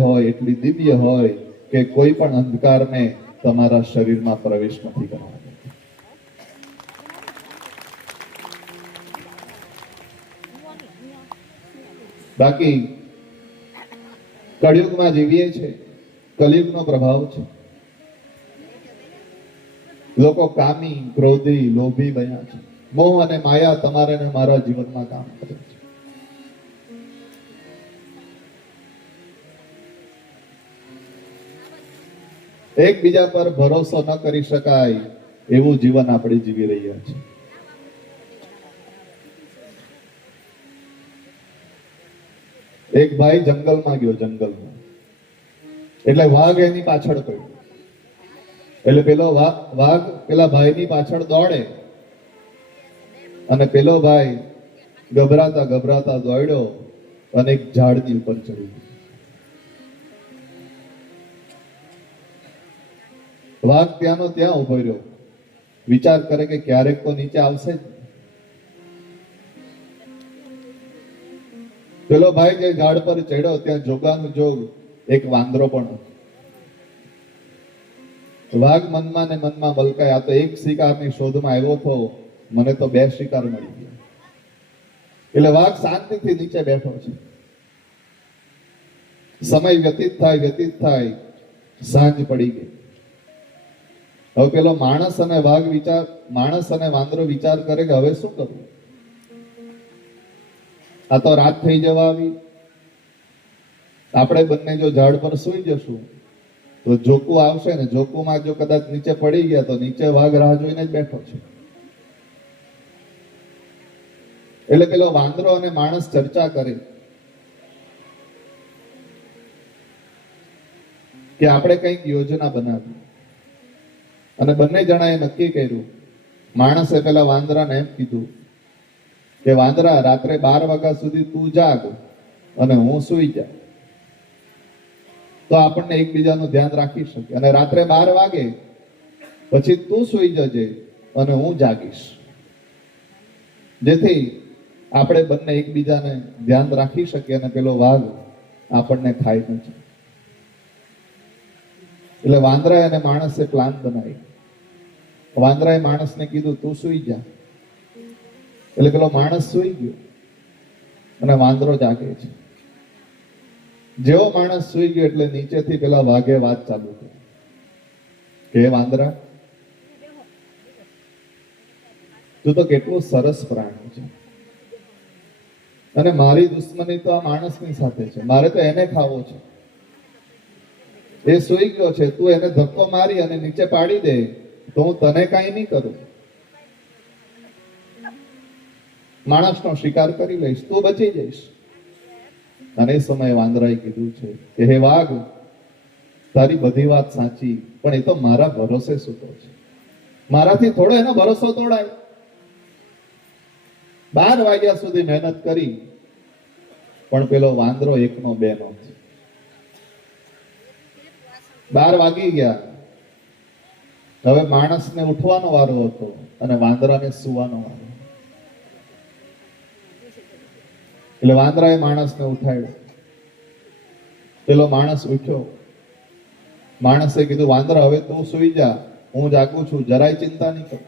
હોય કે કોઈ પણ અંધકારને તમારા શરીરમાં પ્રવેશ નથી કરવાનો. બાકી કળિયુગમાં જીવીએ છે, કલિયુગનો પ્રભાવ છે. લોકો કામી, ક્રોધી, લોભી બન્યા છે. મોહ અને માયા તમારે ને મારા જીવનમાં કામ કરે છે. એકબીજા પર ભરોસો ન કરી શકાય એવું જીવન આપણે જીવી રહ્યા છીએ. એક ભાઈ જંગલમાં ગયો, જંગલમાં એટલે વાઘ એની પાછળ પડ્યો. એટલે પેલો વાઘ પેલા ભાઈની પાછળ દોડે, અને પેલો ભાઈ ગભરાતા દોડ્યો અને એક ઝાડની ઉપર ચડી ગયો. વાઘ ત્યાંનો ત્યાં ઉભો રહ્યો, વિચાર કરે કે ક્યારેક તો નીચે આવશે જ. પેલો ભાઈ જે ઝાડ પર ચડ્યો ત્યાં જોગાનું જોગ એક વાંદરો પણ હતો. વાઘ મનમાં ને મનમાં બલકાય, આ તો એક શિકારની શોધમાં આવ્યો હતો, મને તો 2 શિકાર મળી ગયા. એટલે વાઘ શાંતિથી નીચે બેઠો છે. સમય વ્યતીત થાય, સાંજ પડી ગઈ. હવે પેલો માણસ અને વાંદરો વિચાર કરે કે હવે શું કરવું? આ તો રાત થઈ જવા આવી. આપણે બંને જો ઝાડ પર સૂઈ જશું તો જોકુ આવશે ને, જોકુમાં જો કદાચ નીચે પડી ગયા તો નીચે વાઘ રાહ જોઈને જ બેઠો છે. એટલે પેલો વાંદરો અને માણસ ચર્ચા કરે કે આપણે કંઈક યોજના બનાવી, અને બંને જણાએ નક્કી કર્યું. માણસે પેલા વાંદરાને એમ કીધું કે વાંદરા, રાત્રે 12 વાગ્યા સુધી તું જાગ અને હું સૂઈ જા, તો આપણને એકબીજાનું ધ્યાન રાખી શકીએ. અને રાત્રે 12 વાગે પછી તું સૂઈ જજે અને હું જાગીશ, જેથી આપણે બંને એકબીજાને ધ્યાન રાખી શકીએ અને પેલો વાઘ આપણને ખાઈ ન જાય. એટલે વાંદરાએ અને માણસે પ્લાન બનાવી. વાંદરાએ માણસને કીધું તું સૂઈ જા. એટલે પેલો માણસ સૂઈ ગયો અને વાંદરો જાગે છે. જેવો માણસ સૂઈ ગયો એટલે નીચેથી પેલા વાઘે વાત ચાલુ કરી કે વાંદરા, તું તો કેટલું સરસ પ્રાણી છે, અને મારી દુશ્મની તો આ માણસની સાથે છે. મારે તો એને ખાવો છે. એ સૂઈ ગયો છે, તું એને ધક્કો મારી અને નીચે પાડી દે તો હું તને કાંઈ નહીં કરું. માણસનો શિકાર કરી લઈશ, તું બચી જઈશ. અને એ સમયે વાંદરાએ કીધું છે કે હે વાઘ, તારી બધી વાત સાચી, પણ એ તો મારા ભરોસે સૂતો છે. મારાથી થોડો એનો ભરોસો તોડાય. 12 વાગ્યા સુધી મહેનત કરી, પણ પેલો વાંદરો એકનો બેનો છે. 12 વાગી ગયા. હવે માણસને ઉઠવાનો વારો હતો અને વાંદરાને સૂવાનો વારો. એટલે વાંદરાએ માણસને ઉઠાડ્યો. પેલો માણસ ઉઠ્યો. માણસે કીધું, વાંદરા, હવે તું સૂઈ જા, હું જાગું છું, જરાય ચિંતા નહીં કર.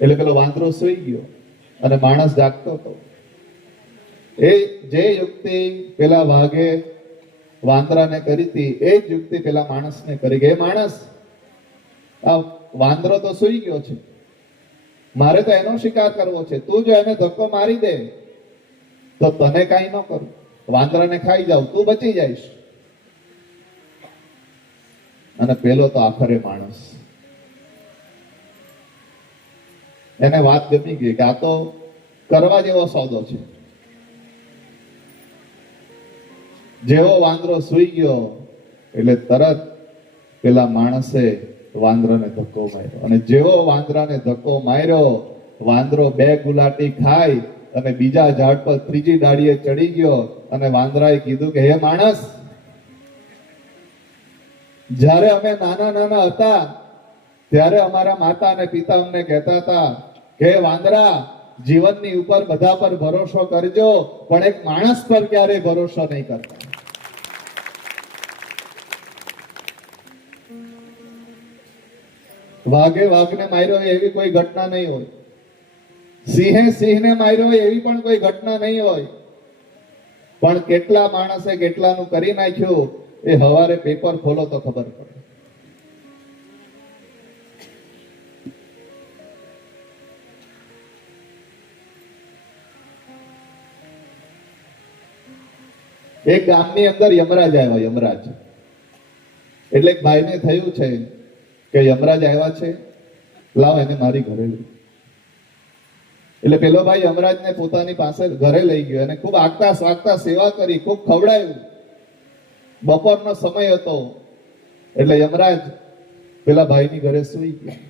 એટલે પેલો વાંદરો સૂઈ ગયો અને માણસ જાગતો હતો. એ જે યુક્તિ પેલા વાઘે વાંદરાને કરી હતી એ જ યુક્તિ પેલા માણસને કરી કે "હે માણસ, આ વાંદરો તો સૂઈ ગયો છે, મારે તો એનો શિકાર કરવો છે, તું જો એને ધક્કો મારી દે તો તને કાંઈ ન કરું, વાંદરાને ખાઈ જાવ, તું બચી જઈશ." અને પેલો તો આખરે માણસ, એને વાત ગમી ગઈ કે આ તો કરવા જેવો સોદો છે. જેવો વાંદરો સૂઈ ગયો એટલે તરત પેલા માણસે વાંદરાને ધક્કો માર્યો, અને જેવો વાંદરાને ધક્કો માર્યો, વાંદરો 2 ગુલાટી ખાઈ અને બીજા ઝાડ પર ત્રીજી ડાળીએ ચડી ગયો. અને વાંદરાએ કીધું કે "હે માણસ, જ્યારે અમે નાના નાના હતા ત્યારે અમારા માતા અને પિતા અમને કહેતા હતા કે વાંદરા, જીવનની ઉપર બધા પર ભરોસો કરજો, પણ એક માણસ પર ક્યારેય ભરોસો નહીં કરતા." વાઘે વાઘને માર્યો હોય એવી કોઈ ઘટના નહીં હોય, સિંહે સિંહને માર્યો હોય એવી પણ કોઈ ઘટના નહીં હોય, પણ કેટલા માણસે કેટલાનું કરી નાખ્યું એ હવારે પેપર ખોલો તો ખબર પડે. એક ગામની અંદર યમરાજ આવ્યા. યમરાજ એટલે એક ભાઈને થયું છે કે યમરાજ આવ્યા છે, લાવ એને મારી ઘરે લઈ. એટલે પેલો ભાઈ યમરાજને પોતાની પાસે ઘરે લઈ ગયો અને ખૂબ આગતા સાગતા સેવા કરી, ખૂબ ખવડાવ્યું. બપોરનો સમય હતો એટલે યમરાજ પેલા ભાઈની ઘરે સૂઈ ગયા.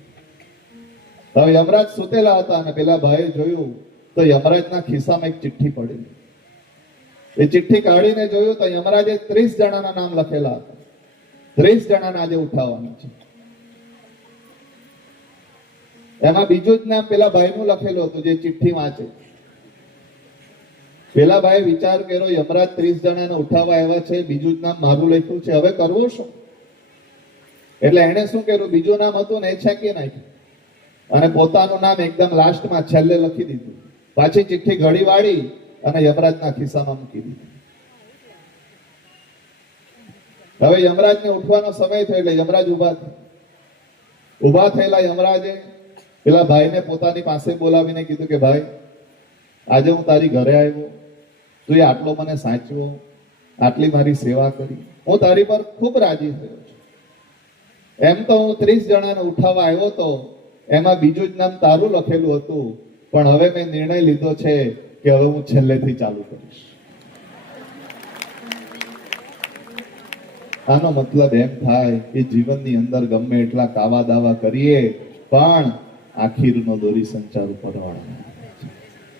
હવે યમરાજ સુતેલા હતા અને પેલા ભાઈએ જોયું તો યમરાજના ખિસ્સામાં એક ચિઠ્ઠી પડેલી. એ ચિઠ્ઠી કાઢીને જોયું તો યમરાજે 30 જણાના નામ લખેલા હતા. 30 જણાને આજે ઉઠાવવાના છે. એમાં બીજું જ નામ પેલા ભાઈનું લખેલું હતું જે ચિઠ્ઠી વાંચે. પેલા ભાઈ વિચાર કર્યો, યમરાજ 30 જણાને ઉઠાવવા આવ્યા છે, બીજું જ નામ મારું લખ્યું છે, હવે કરવું શું? એટલે એને શું કર્યું, બીજું નામ હતું ને એ છેકી નાખ્યું અને પોતાનું નામ એકદમ લાસ્ટમાં છેલ્લે લખી દીધું. પાછી ચિઠ્ઠી ઘડી વાળી અને યમરાજના ખિસ્સામાં મૂકી દીધી. હવે યમરાજને ઉઠવાનો સમય થયો એટલે યમરાજ ઉભા થયેલા યમરાજે પેલા ભાઈને પોતાની પાસે બોલાવીને કીધું કે ભાઈ, આજે હું તારી ઘરે આવ્યો, તું આટલો મને સાચવો, આટલી મારી સેવા કરી, હું તારી પર ખૂબ રાજી થયો છું. એમ તો હું 30 જણાને ઉઠાવવા આવ્યો તો એમાં બીજું જ નામ તારું લખેલું હતું, પણ હવે મેં નિર્ણય લીધો છે કે હવે હું છેલ્લેથી ચાલુ કરીશ. આનો મતલબ એમ થાય કે જીવનની અંદર ગમે એટલા કાવા દાવા કરીએ પણ આખીરનો દોરી સંચાર ઉપરવાળા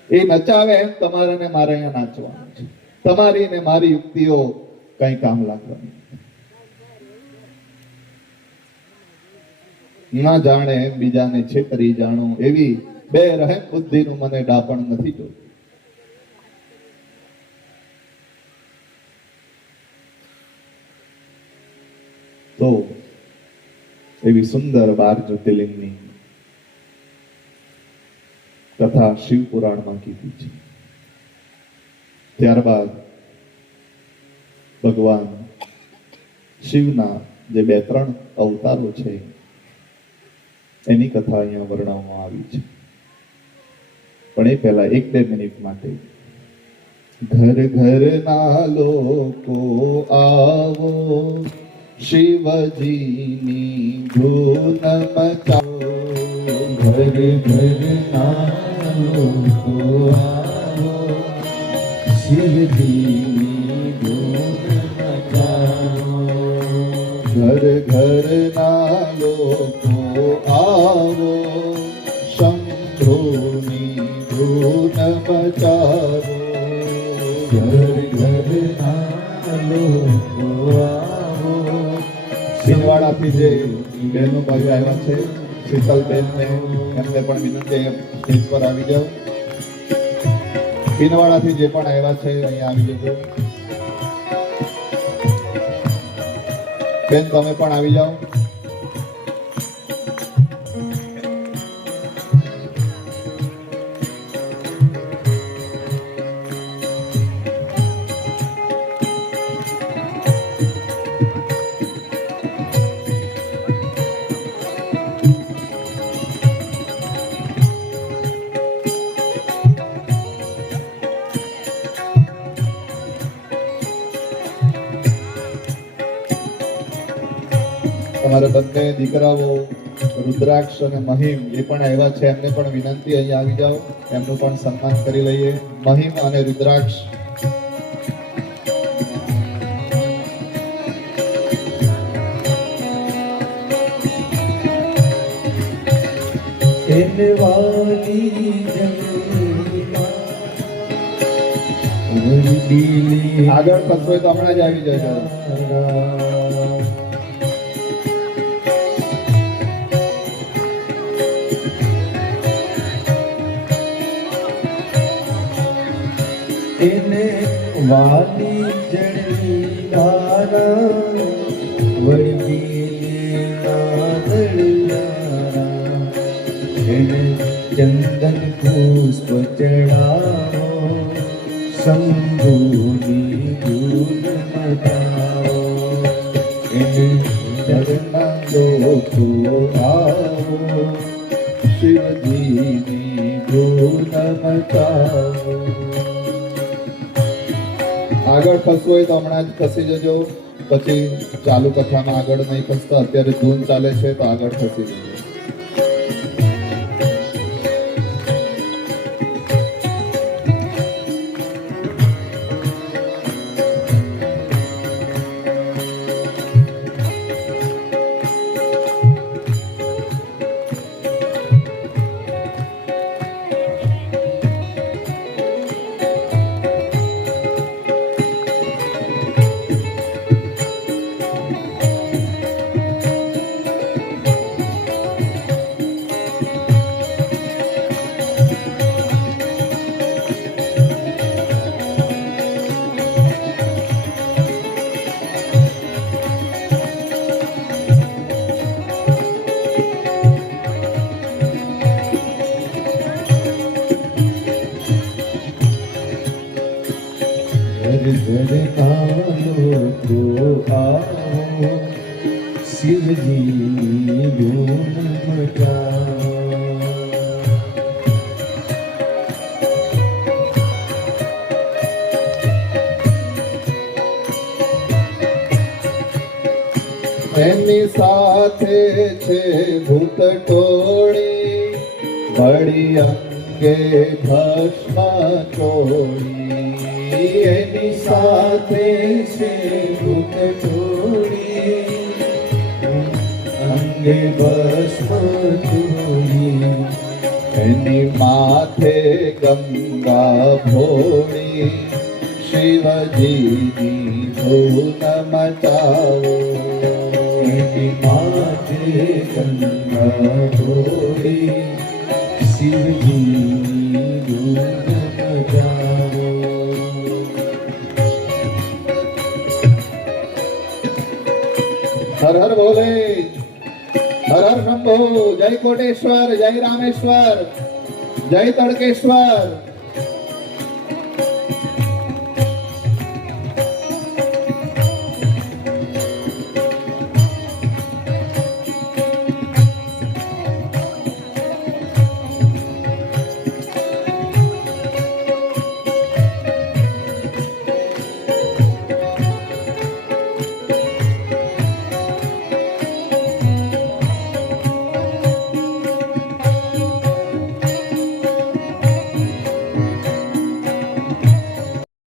એ નચાવે એમ તમારે ને મારે અહીંયા નાચવાનું છે. તમારી ને મારી યુક્તિઓ કઈ કામ લાગવાની ના. જાણે એમ બીજાને છેતરી જાણો એવી બે રહેમ બુદ્ધિનું મને ડાપણ નથી જોતું. તો એવી સુંદર 12 જ્યોતિર્લિંગની કથા શિવ પુરાણમાં કીધી છે. ત્યારબાદ ભગવાન શિવના જે 2-3 અવતારો છે એની કથા અહીંયા વર્ણવવામાં આવી છે. પણ એ પહેલા 1-2 મિનિટ માટે ઘર ઘરના લોકો આવો, શિવજીની ધૂન મચાવો. ઘર ઘરના લોકો આવો, શિવજીની ધૂન મચાવો. ઘર ઘરના લોકો આવો, શંભુની ધૂન મચાવો. ઘર ઘરના લોકો આવો. ભીલવાડાથી જે બહેનો ભાઈઓ આવ્યા છે, શીતલબેન ને એમને પણ વિનંતી સ્ટેજ પર આવી જાઓ. ભીલવાડાથી જે પણ આવ્યા છે અહીંયા આવી જજો. બેન તમે પણ આવી જાઓ. બંને દીકરાઓ રુદ્રાક્ષ અને મહિમ એ પણ આવ્યા છે, એમને પણ વિનંતી અહીંયા આવી જાઓ, એમનું પણ સન્માન કરી લઈએ. મહિમ અને રુદ્રાક્ષ એને વાલી જમીમાં વરદીલી આગળ ખસવો તો હમણાં જ આવી જજો. એને વાલી જડીદારા વરદીલી નાદળિયારા એને ચંદન પુષ્પ ચડાવો શંભુની ધૂન મટાવો એને જગન્ના લોકો આવો, શિવજીની ધૂન મચાવો. આગળ ખસવું હોય તો હમણાં જ ખસી જજો, પછી ચાલુ કથામાં આગળ નહીં ખસતા. અત્યારે ધૂન ચાલે છે તો આગળ ખસી જજો. લોકો આવો શિવજી ધૂન મચાવો એની સાથે છે ભૂત ટોળી, બળી અંગે ભસ્મ ચોળી. એની સાથે છે ભૂત ટોળી, અંગે ભસ્મ ચોળી. એની માથે ગંગા ભોળી, શિવજીની ધૂન મચાવો. એની માથે ગંગા ભોળી, શિવજીની ધૂન મચાવો. હર હર બોલે, હર હર શંભો. જય કોટેશ્વર, જય રામેશ્વર, જય તડકેશ્વર.